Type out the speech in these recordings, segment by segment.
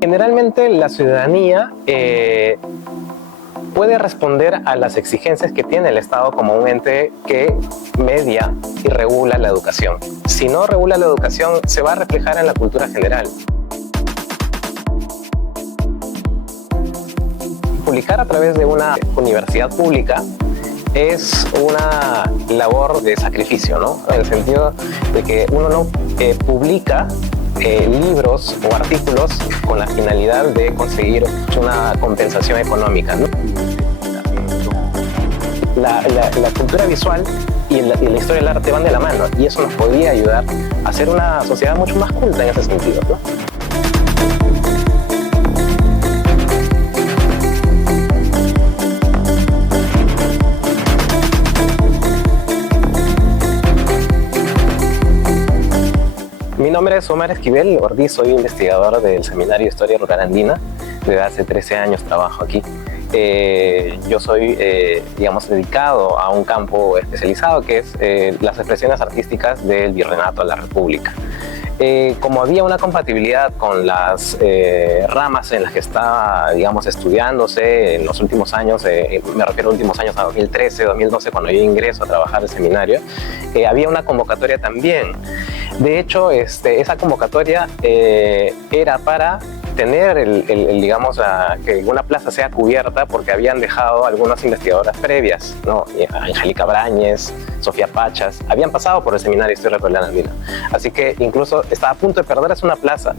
Generalmente la ciudadanía puede responder a las exigencias que tiene el Estado como un ente que media y regula la educación. Si no regula la educación, se va a reflejar en la cultura general. Publicar a través de una universidad pública es una labor de sacrificio, ¿no? En el sentido de que uno no publica libros o artículos con la finalidad de conseguir una compensación económica, ¿no? La cultura visual y la historia del arte van de la mano, y eso nos podría ayudar a ser una sociedad mucho más culta en ese sentido, ¿no? Mi nombre es Omar Esquivel Ortiz, soy investigador del Seminario de Historia Rural Andina. Desde hace 13 años trabajo aquí. Yo soy, digamos, dedicado a un campo especializado que es las expresiones artísticas del Virreinato de la República. Como había una compatibilidad con las ramas en las que estaba, digamos, estudiándose en los últimos años, me refiero a últimos años a 2013, 2012, cuando yo ingreso a trabajar al seminario, había una convocatoria también. De hecho, esa convocatoria era para tener, digamos, que una plaza sea cubierta, porque habían dejado algunas investigadoras previas, ¿no? Angélica Brañez, Sofía Pachas, habían pasado por el Seminario de Historia Rural Andina. Así que incluso estaba a punto de perderse una plaza,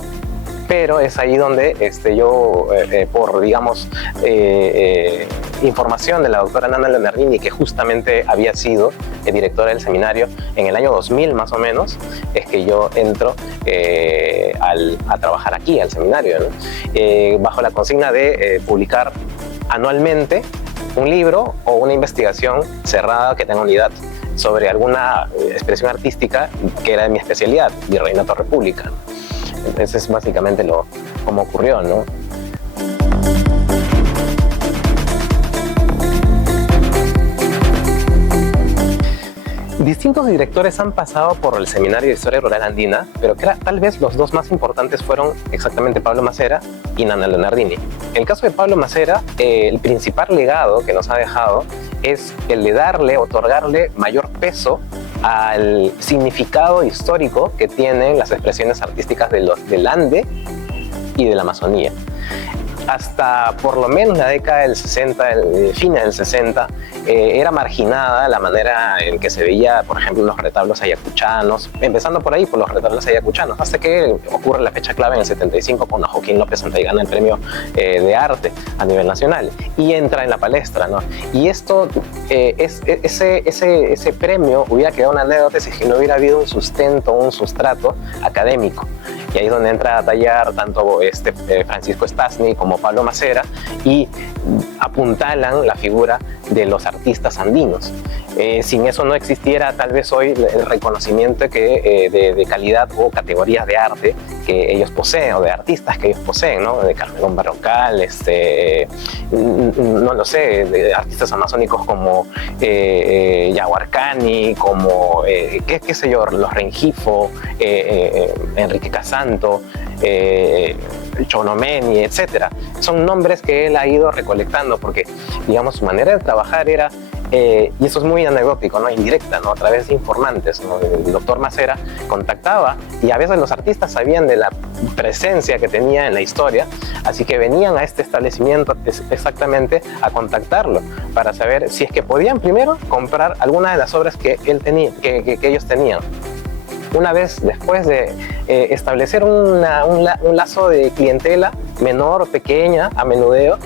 pero es ahí donde yo, por, digamos, información de la doctora Nana Leonardini, que justamente había sido directora del seminario en el año 2000 más o menos, es que yo entro a trabajar aquí, al seminario, ¿no? Bajo la consigna de publicar anualmente un libro o una investigación cerrada que tenga unidad sobre alguna expresión artística que era de mi especialidad, Virreinato República. Ese es básicamente cómo ocurrió, ¿no? Distintos directores han pasado por el Seminario de Historia Rural Andina, pero tal vez los dos más importantes fueron exactamente Pablo Macera y Nana Leonardini. En el caso de Pablo Macera, el principal legado que nos ha dejado es el de otorgarle mayor peso al significado histórico que tienen las expresiones artísticas del Ande y de la Amazonía. Hasta por lo menos la década del 60, fines del 60, era marginada la manera en que se veía, por ejemplo, los retablos ayacuchanos, empezando por ahí, por los retablos ayacuchanos, hasta que ocurre la fecha clave en el 75, cuando Joaquín López Santay gana el premio de arte a nivel nacional y entra en la palestra, ¿no? Y esto, ese premio hubiera quedado una anécdota si no hubiera habido un sustento, un sustrato académico. Y ahí es donde entra a tallar tanto Francisco Stasny como Pablo Macera y apuntalan la figura de los artistas andinos. Sin eso no existiera tal vez hoy el reconocimiento de calidad o categorías de arte que ellos poseen, o de artistas que ellos poseen, ¿no? De Carmelón Barrocal, no lo sé, de artistas amazónicos como Yahuarcani, como, qué sé yo, los Rengifo, Enrique Casanto, Chonomeni, etc. Son nombres que él ha ido recolectando porque, digamos, su manera de trabajar era, y eso es muy anecdótico, ¿no? Indirecta, ¿no? A través de informantes, ¿no? El doctor Macera contactaba y a veces los artistas sabían de la presencia que tenía en la historia, así que venían a este establecimiento exactamente a contactarlo para saber si es que podían primero comprar alguna de las obras que él tenía, que ellos tenían. Una vez después de establecer un lazo de clientela menor, pequeña, a menudeo,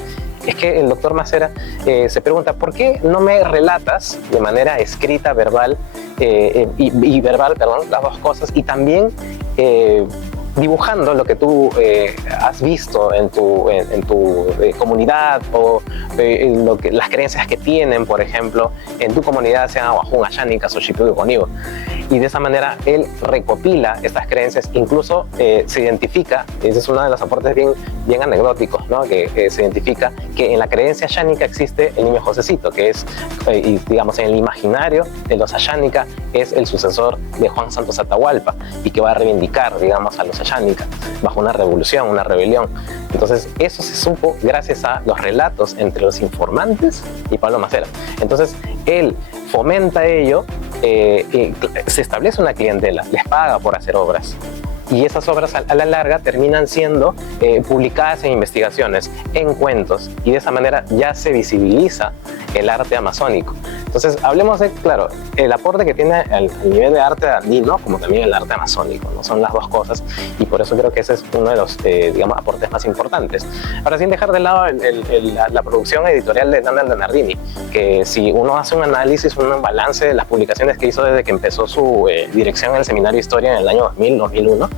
es que el doctor Macera se pregunta: ¿por qué no me relatas de manera escrita, verbal y verbal, perdón, las dos cosas, y también dibujando lo que tú has visto en tu comunidad, o las creencias que tienen, por ejemplo, en tu comunidad, sean Ahuajún, Ashánica, Xochipilco y Conibo? Y de esa manera él recopila estas creencias, incluso se identifica, ese es uno de los aportes bien anecdóticos, ¿no? Que se identifica que en la creencia ashánica existe el niño Josecito, que es, digamos, en el imaginario de los ashánica, es el sucesor de Juan Santos Atahualpa y que va a reivindicar, digamos, a los ayánicas bajo una revolución, una rebelión. Entonces eso se supo gracias a los relatos entre los informantes y Pablo Macera. Entonces él fomenta ello, se establece una clientela, les paga por hacer obras. Y esas obras a la larga terminan siendo publicadas en investigaciones, en cuentos, y de esa manera ya se visibiliza el arte amazónico. Entonces, hablemos de, claro, el aporte que tiene al nivel de arte andino, como también el arte amazónico, ¿no? Son las dos cosas, y por eso creo que ese es uno de los, digamos, aportes más importantes. Ahora, sin dejar de lado la producción editorial de Nanda Nardini, que si uno hace un análisis, un balance de las publicaciones que hizo desde que empezó su dirección en el Seminario de Historia en el año 2000-2001,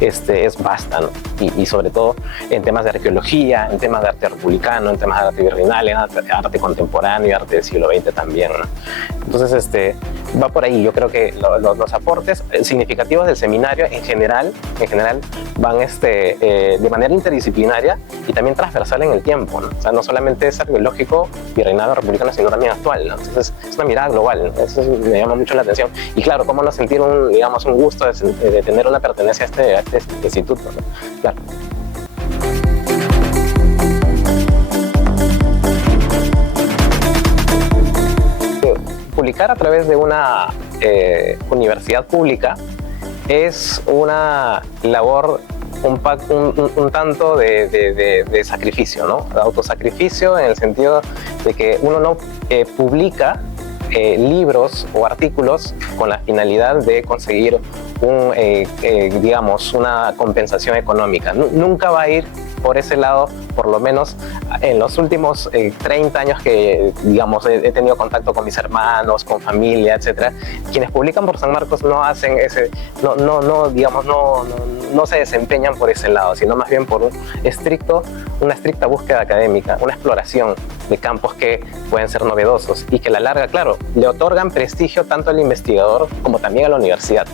es vasta, ¿no? Y sobre todo en temas de arqueología, en temas de arte republicano, en temas de arte virreinal, en arte contemporáneo y arte del siglo XX también, ¿no? Entonces va por ahí. Yo creo que los aportes significativos del seminario en general van de manera interdisciplinaria y también transversal en el tiempo, ¿no? O sea, no solamente es arqueológico, virreinal, republicano, sino también actual, ¿no? Entonces es una mirada global, ¿no? Eso me llama mucho la atención. Y claro, cómo no sentir un gusto de tener una pertenencia a este instituto, ¿no? Claro. Publicar a través de una universidad pública es una labor un tanto de sacrificio, ¿no? De autosacrificio, en el sentido de que uno no publica libros o artículos con la finalidad de conseguir digamos, una compensación económica. Nunca va a ir por ese lado, por lo menos en los últimos 30 años que, digamos, he tenido contacto con mis hermanos, con familia, etcétera. Quienes publican por San Marcos no hacen no se desempeñan por ese lado, sino más bien por una estricta búsqueda académica, una exploración de campos que pueden ser novedosos y que a la larga, claro, le otorgan prestigio tanto al investigador como también a la universidad.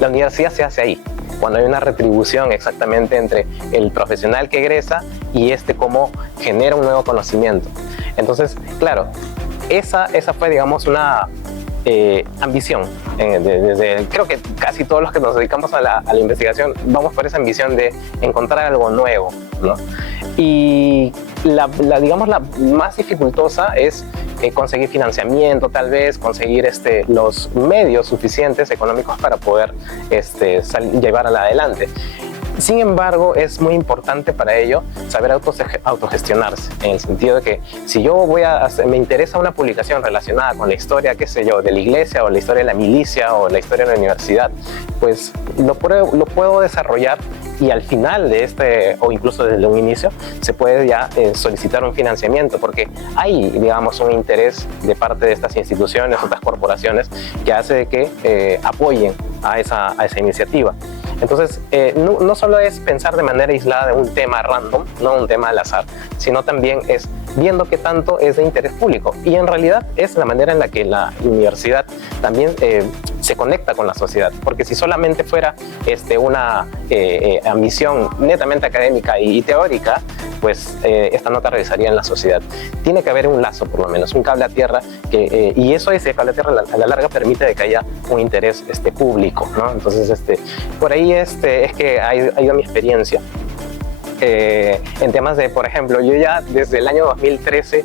La universidad se hace ahí, cuando hay una retribución exactamente entre el profesional que egresa y cómo genera un nuevo conocimiento. Entonces, claro, esa fue, digamos, una ambición. Creo que casi todos los que nos dedicamos a la investigación vamos por esa ambición de encontrar algo nuevo, ¿no? Y digamos, la más dificultosa es conseguir financiamiento, tal vez conseguir los medios suficientes económicos para poder llevarla adelante. Sin embargo, es muy importante para ello saber autogestionarse, en el sentido de que si yo me interesa una publicación relacionada con la historia, qué sé yo, de la iglesia, o la historia de la milicia, o la historia de la universidad, pues lo puedo desarrollar, y al final de o incluso desde un inicio, se puede ya solicitar un financiamiento, porque hay, digamos, un interés de parte de estas instituciones, otras corporaciones, que hace de que apoyen a esa iniciativa. Entonces, no solo es pensar de manera aislada de un tema random, no un tema al azar, sino también es viendo qué tanto es de interés público. Y en realidad es la manera en la que la universidad también se conecta con la sociedad. Porque si solamente fuera una ambición netamente académica y teórica, pues esta no aterrizaría en la sociedad. Tiene que haber un lazo, por lo menos, un cable a tierra, y ese cable a tierra a la larga permite de que haya un interés público, ¿no? Entonces, por ahí es que ha ido mi experiencia. En temas de, por ejemplo, yo ya desde el año 2013,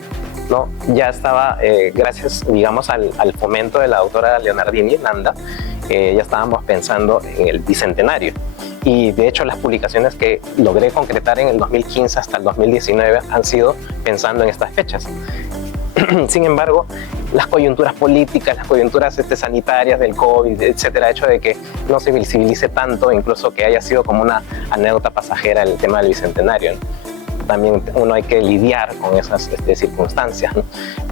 ¿no? Ya estaba, gracias, digamos, al fomento de la doctora Leonardini, Nanda, ya estábamos pensando en el bicentenario. Y de hecho las publicaciones que logré concretar en el 2015 hasta el 2019 han sido pensando en estas fechas. Sin embargo, las coyunturas políticas, las coyunturas sanitarias del COVID, etcétera, ha hecho de que no se visibilice tanto, incluso que haya sido como una anécdota pasajera el tema del bicentenario, ¿no? También uno hay que lidiar con esas circunstancias, ¿no?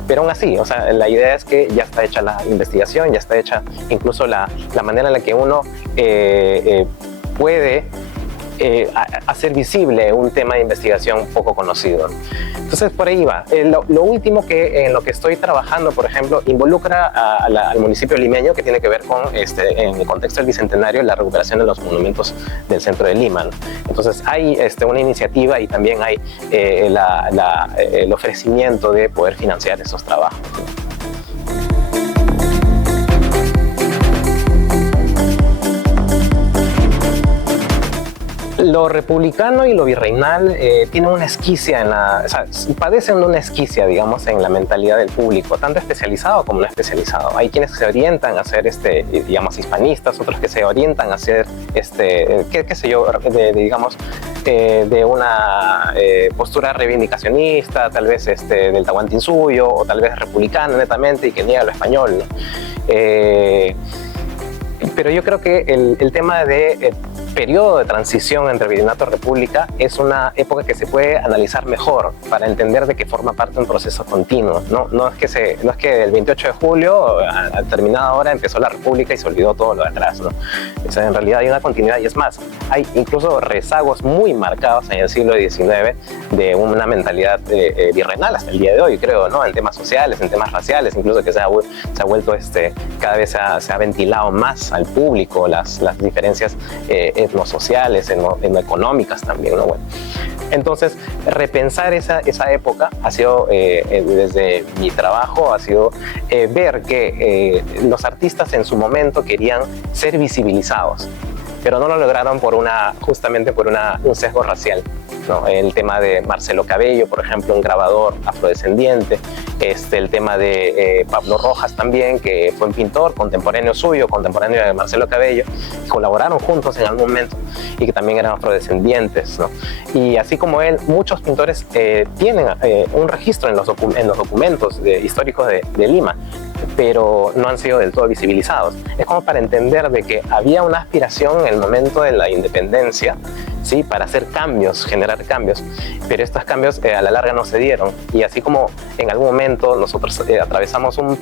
Pero aún así, o sea, la idea es que ya está hecha la investigación, ya está hecha incluso la manera en la que uno puede hacer visible un tema de investigación poco conocido. Entonces, por ahí va. Lo último en lo que estoy trabajando, por ejemplo, involucra al municipio limeño, que tiene que ver con, en el contexto del Bicentenario, la recuperación de los monumentos del centro de Lima, ¿no? Entonces, hay una iniciativa y también hay el ofrecimiento de poder financiar esos trabajos, ¿no? Lo republicano y lo virreinal tienen una esquicia o sea, padecen de una esquicia, digamos, en la mentalidad del público, tanto especializado como no especializado. Hay quienes se orientan a ser, digamos, hispanistas, otros que se orientan a ser, qué sé yo, digamos, de una postura reivindicacionista, tal vez del Tahuantinsuyo, o tal vez republicana netamente y que niega lo español, ¿no? Pero yo creo que el tema de periodo de transición entre virreinato y república es una época que se puede analizar mejor para entender de que forma parte de un proceso continuo. No es que el 28 de julio, a determinada hora, empezó la república y se olvidó todo lo de atrás, ¿no? O sea, en realidad hay una continuidad, y es más, hay incluso rezagos muy marcados en el siglo XIX de una mentalidad virreinal hasta el día de hoy, creo, ¿no? En temas sociales, en temas raciales, incluso que se ha vuelto, cada vez se ha ventilado más al público las diferencias etnosociales, etnoeconómicas también, ¿no? Bueno, entonces, repensar esa época ha sido, desde mi trabajo, ha sido ver que los artistas en su momento querían ser visibilizados, pero no lo lograron justamente por un sesgo racial, ¿no? El tema de Marcelo Cabello, por ejemplo, un grabador afrodescendiente, el tema de Pablo Rojas también, que fue un pintor contemporáneo suyo, contemporáneo de Marcelo Cabello, colaboraron juntos en algún momento y que también eran afrodescendientes, ¿no? Y así como él, muchos pintores tienen un registro en los documentos históricos de Lima, pero no han sido del todo visibilizados. Es como para entender de que había una aspiración en el momento de la independencia, ¿sí?, para hacer cambios, generar cambios, pero estos cambios a la larga no se dieron. Y así como en algún momento nosotros atravesamos un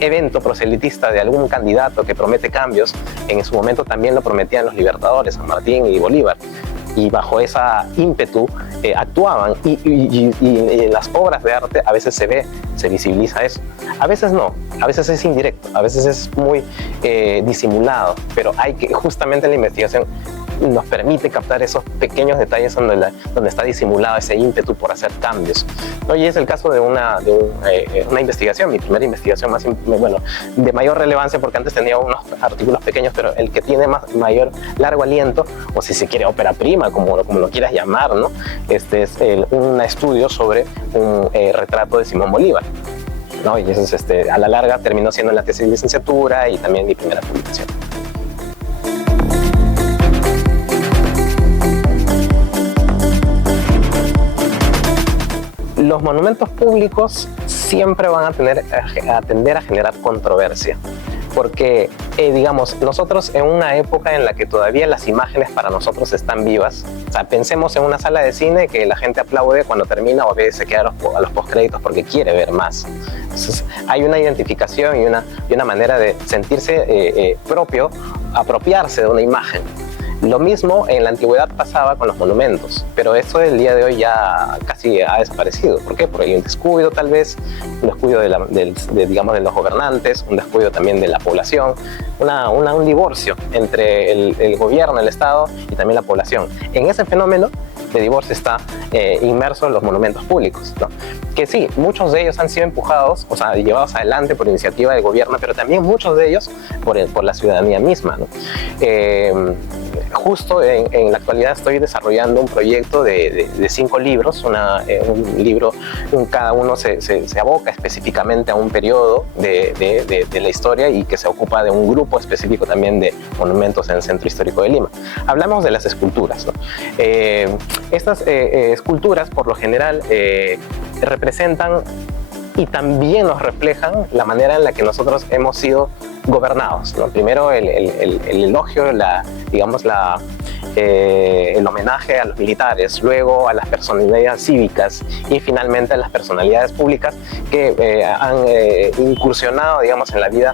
evento proselitista de algún candidato que promete cambios, en su momento también lo prometían los libertadores, San Martín y Bolívar, y bajo esa ímpetu actuaban, y en las obras de arte a veces se visibiliza eso. A veces no, a veces es indirecto, a veces es muy disimulado, pero justamente la investigación nos permite captar esos pequeños detalles donde está disimulado ese ímpetu por hacer cambios, ¿no? Y es el caso de una investigación, mi primera investigación de mayor relevancia, porque antes tenía unos artículos pequeños, pero el que tiene mayor largo aliento, o si se quiere ópera prima, como lo quieras llamar, ¿no? Es un estudio sobre un retrato de Simón Bolívar, ¿no? Y eso a la larga terminó siendo la tesis de licenciatura y también mi primera publicación. Los monumentos públicos siempre van a tender a generar controversia, porque, digamos, nosotros en una época en la que todavía las imágenes para nosotros están vivas, o sea, pensemos en una sala de cine que la gente aplaude cuando termina o se queda a los postcréditos porque quiere ver más. Entonces, hay una identificación y una manera de sentirse propio, apropiarse de una imagen. Lo mismo en la antigüedad pasaba con los monumentos, pero eso del día de hoy ya casi ha desaparecido. ¿Por qué? Porque hay un descuido, tal vez, un descuido digamos, de los gobernantes, un descuido también de la población, un divorcio entre el gobierno, el Estado y también la población. En ese fenómeno de divorcio está inmerso en los monumentos públicos, ¿no? Que sí, muchos de ellos han sido empujados, o sea, llevados adelante por iniciativa del gobierno, pero también muchos de ellos por la ciudadanía misma, ¿no? Justo en la actualidad estoy desarrollando un proyecto de 5 libros, un libro, cada uno se aboca específicamente a un periodo de la historia y que se ocupa de un grupo específico también de monumentos en el Centro Histórico de Lima. Hablamos de las esculturas, ¿no? Estas esculturas, por lo general, representan y también nos reflejan la manera en la que nosotros hemos sido gobernados, ¿no? Primero el elogio, el homenaje a los militares, luego a las personalidades cívicas y finalmente a las personalidades públicas que han incursionado, digamos, en la vida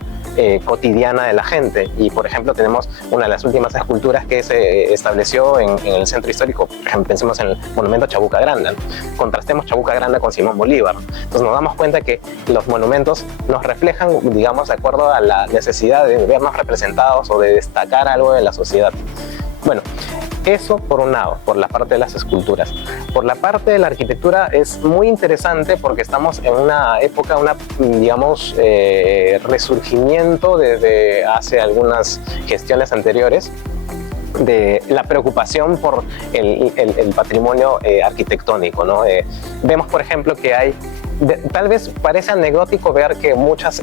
cotidiana de la gente. Y por ejemplo tenemos una de las últimas esculturas que se estableció en el centro histórico. Por ejemplo, pensemos en el monumento a Chabuca Granda, ¿no? Contrastemos Chabuca Granda con Simón Bolívar, ¿no? Entonces nos damos cuenta que los monumentos nos reflejan, digamos, de acuerdo a la necesidad de vernos representados o de destacar algo de la sociedad. Bueno, eso por un lado, por la parte de las esculturas. Por la parte de la arquitectura es muy interesante porque estamos en una época, digamos, resurgimiento desde hace algunas gestiones anteriores de la preocupación por el patrimonio arquitectónico, ¿no? Vemos, por ejemplo, que hay, tal vez parece anecdótico ver que muchos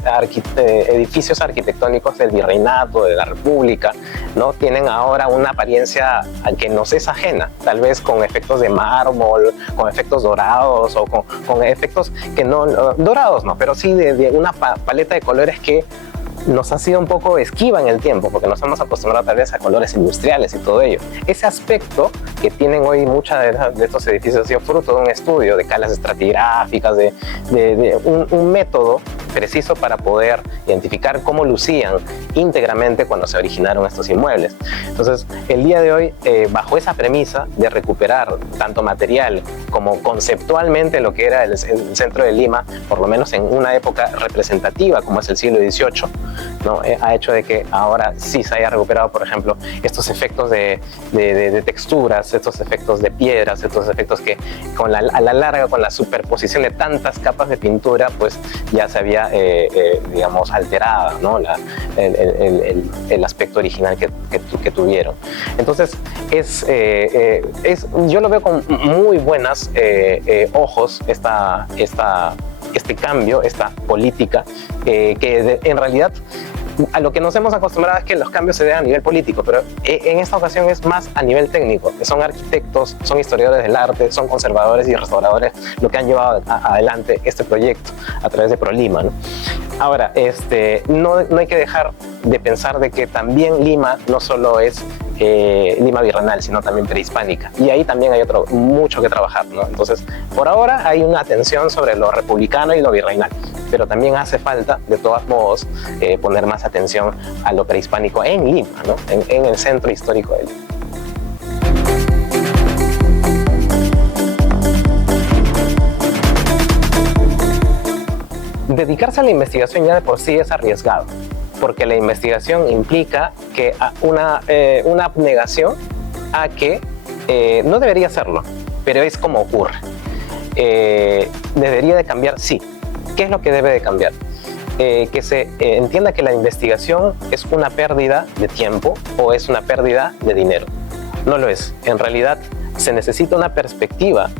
edificios arquitectónicos del Virreinato, de la República, ¿no? Tienen ahora una apariencia que nos es ajena, tal vez con efectos de mármol, con efectos dorados o con efectos que no, dorados no, pero sí de una paleta de colores que nos ha sido un poco esquiva en el tiempo, porque nos hemos acostumbrado tal vez a colores industriales y todo ello. Ese aspecto que tienen hoy muchos de estos edificios ha sido fruto de un estudio de calas estratigráficas, de un método preciso para poder identificar cómo lucían íntegramente cuando se originaron estos inmuebles. Entonces, el día de hoy, bajo esa premisa de recuperar tanto material como conceptualmente lo que era el centro de Lima, por lo menos en una época representativa como es el siglo XVIII, ¿no? Ha hecho de que ahora sí se haya recuperado, por ejemplo, estos efectos de texturas, estos efectos de piedras, estos efectos que a la larga, con la superposición de tantas capas de pintura, pues ya se había, digamos, alterado, ¿no? el aspecto original que tuvieron. Entonces, yo lo veo con muy buenos ojos este cambio, esta política, que en realidad a lo que nos hemos acostumbrado es que los cambios se den a nivel político, pero en esta ocasión es más a nivel técnico, que son arquitectos, son historiadores del arte, son conservadores y restauradores lo que han llevado adelante este proyecto a través de ProLima, ¿no? Ahora, no hay que dejar de pensar de que también Lima no solo es Lima virreinal, sino también prehispánica, y ahí también hay mucho que trabajar, ¿no? Entonces, por ahora hay una atención sobre lo republicano y lo virreinal, pero también hace falta, de todos modos, poner más atención a lo prehispánico en Lima, ¿no? En el centro histórico de Lima. Dedicarse a la investigación ya de por sí es arriesgado, porque la investigación implica que una abnegación a que no debería hacerlo, pero es como ocurre. Debería de cambiar, sí. ¿Qué es lo que debe de cambiar? Que se entienda que la investigación es una pérdida de tiempo o es una pérdida de dinero. No lo es. En realidad se necesita una perspectiva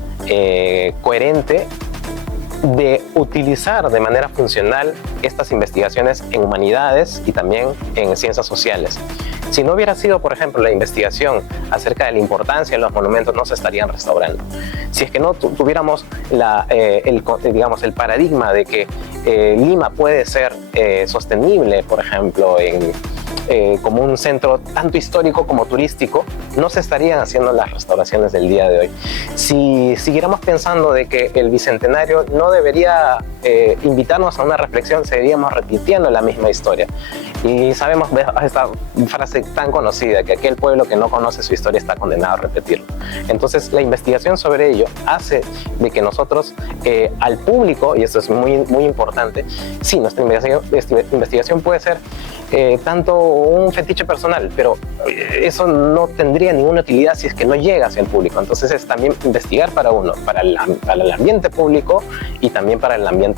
coherente de utilizar de manera funcional estas investigaciones en humanidades y también en ciencias sociales. Si no hubiera sido, por ejemplo, la investigación acerca de la importancia de los monumentos, no se estarían restaurando. Si es que no tuviéramos digamos, el paradigma de que Lima puede ser sostenible, por ejemplo, como un centro tanto histórico como turístico, no se estarían haciendo las restauraciones del día de hoy. Si siguiéramos pensando de que el Bicentenario no debería invitarnos a una reflexión, seguiríamos repitiendo la misma historia. Y sabemos esta frase tan conocida, que aquel pueblo que no conoce su historia está condenado a repetirlo. Entonces, la investigación sobre ello hace de que nosotros, al público, y esto es muy, muy importante, sí, nuestra investigación puede ser tanto un fetiche personal, pero eso no tendría ninguna utilidad si es que no llega hacia el público. Entonces es también investigar para uno, para el ambiente público y también para el ambiente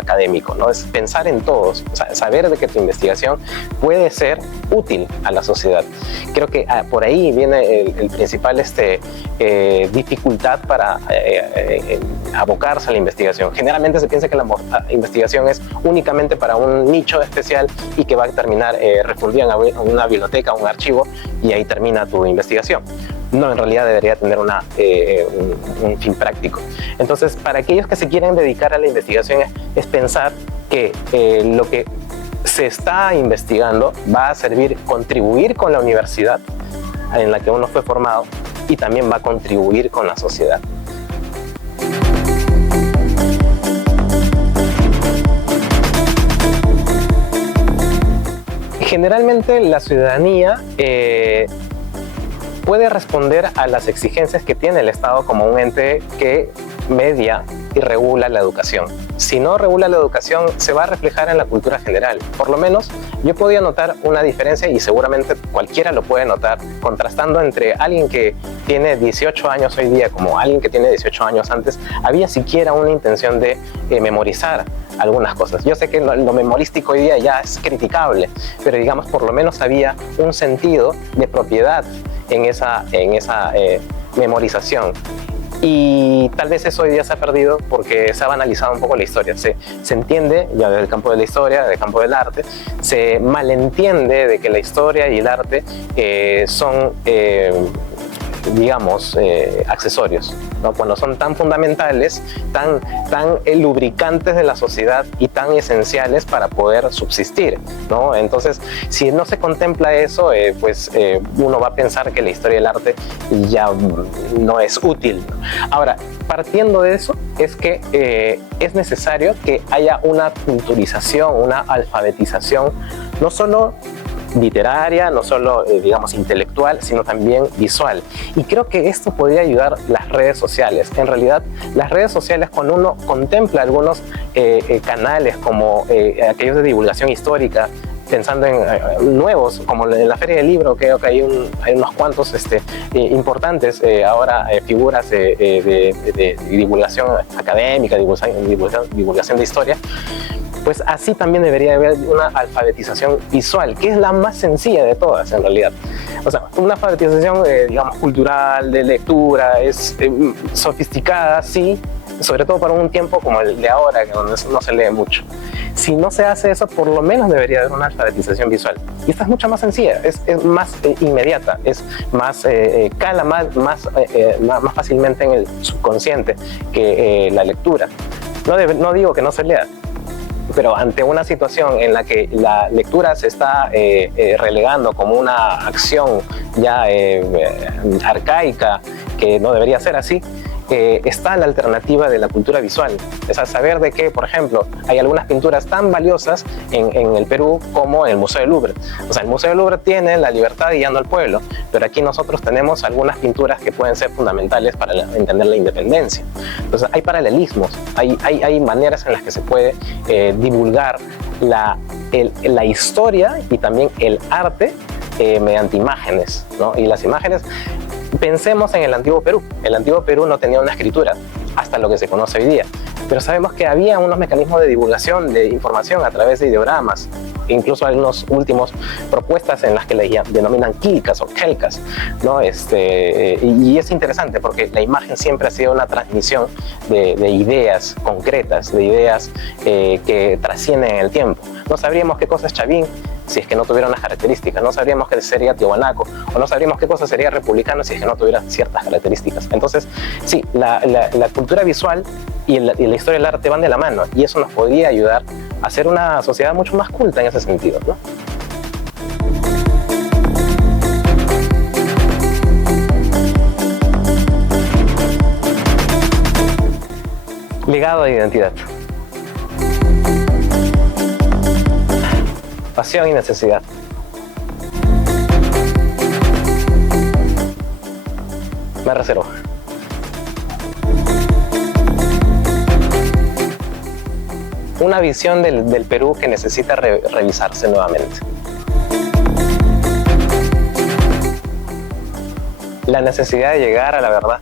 académico, ¿no? Es pensar en todos, o sea, saber de que tu investigación puede ser útil a la sociedad. Creo que por ahí viene el principal dificultad para abocarse a la investigación. Generalmente se piensa que la investigación es únicamente para un nicho especial y que va a terminar refundida en una biblioteca, un archivo, y ahí termina tu investigación. No, en realidad debería tener un fin práctico. Entonces, para aquellos que se quieren dedicar a la investigación es pensar que lo que se está investigando va a contribuir con la universidad en la que uno fue formado y también va a contribuir con la sociedad. Generalmente la ciudadanía puede responder a las exigencias que tiene el Estado como un ente que media y regula la educación. Si no regula la educación, se va a reflejar en la cultura general. Por lo menos yo podía notar una diferencia, y seguramente cualquiera lo puede notar, contrastando entre alguien que tiene 18 años hoy día como alguien que tiene 18 años antes. Había siquiera una intención de memorizar algunas cosas. Yo sé que lo memorístico hoy día ya es criticable, pero digamos, por lo menos había un sentido de propiedad en esa memorización. Y tal vez eso hoy día se ha perdido porque se ha banalizado un poco la historia. Se entiende, ya desde el campo de la historia, del campo del arte, se malentiende de que la historia y el arte son, digamos, accesorios, ¿no? Cuando son tan fundamentales, tan lubricantes de la sociedad y tan esenciales para poder subsistir, ¿no? Entonces, si no se contempla eso, uno va a pensar que la historia del arte ya no es útil. Ahora, partiendo de eso, es que es necesario que haya una culturización, una alfabetización, no solo literaria, no solo, digamos, intelectual, sino también visual. Y creo que esto podría ayudar las redes sociales. En realidad, las redes sociales, cuando uno contempla algunos canales como aquellos de divulgación histórica, pensando en nuevos, como en la Feria del Libro, creo que hay unos cuantos importantes ahora figuras de divulgación académica, divulgación de historia. Pues así también debería haber una alfabetización visual, que es la más sencilla de todas en realidad. O sea, una alfabetización, digamos, cultural, de lectura, es sofisticada, sí, sobre todo para un tiempo como el de ahora, donde no se lee mucho. Si no se hace eso, por lo menos debería haber una alfabetización visual. Y esta es mucho más sencilla, es más inmediata, es más, cala más fácilmente en el subconsciente que la lectura. No digo que no se lea, pero ante una situación en la que la lectura se está relegando como una acción ya arcaica, que no debería ser así, está la alternativa de la cultura visual. Es al saber de que, por ejemplo, hay algunas pinturas tan valiosas en el Perú como en el Museo del Louvre. O sea, el Museo del Louvre tiene la libertad guiando al pueblo, pero aquí nosotros tenemos algunas pinturas que pueden ser fundamentales para entender la independencia. Entonces, hay paralelismos, hay maneras en las que se puede divulgar la historia y también el arte mediante imágenes, ¿no? Y las imágenes, pensemos en el antiguo Perú. El antiguo Perú no tenía una escritura hasta lo que se conoce hoy día, pero sabemos que había unos mecanismos de divulgación de información a través de ideogramas, incluso hay unas últimas propuestas en las que le denominan quilcas o kelcas, ¿no? Y es interesante porque la imagen siempre ha sido una transmisión de ideas concretas, de ideas que trascienden en el tiempo. No sabríamos qué cosa es Chavín si es que no tuviera unas características, no sabríamos qué sería Tiahuanaco, o no sabríamos qué cosa sería republicano si es que no tuviera ciertas características. Entonces, sí, la cultura visual y la historia del arte van de la mano, y eso nos podría ayudar a ser una sociedad mucho más culta en ese sentido, ¿no? Legado de identidad. Pasión y necesidad. Me reservo. Una visión del Perú que necesita revisarse nuevamente. La necesidad de llegar a la verdad.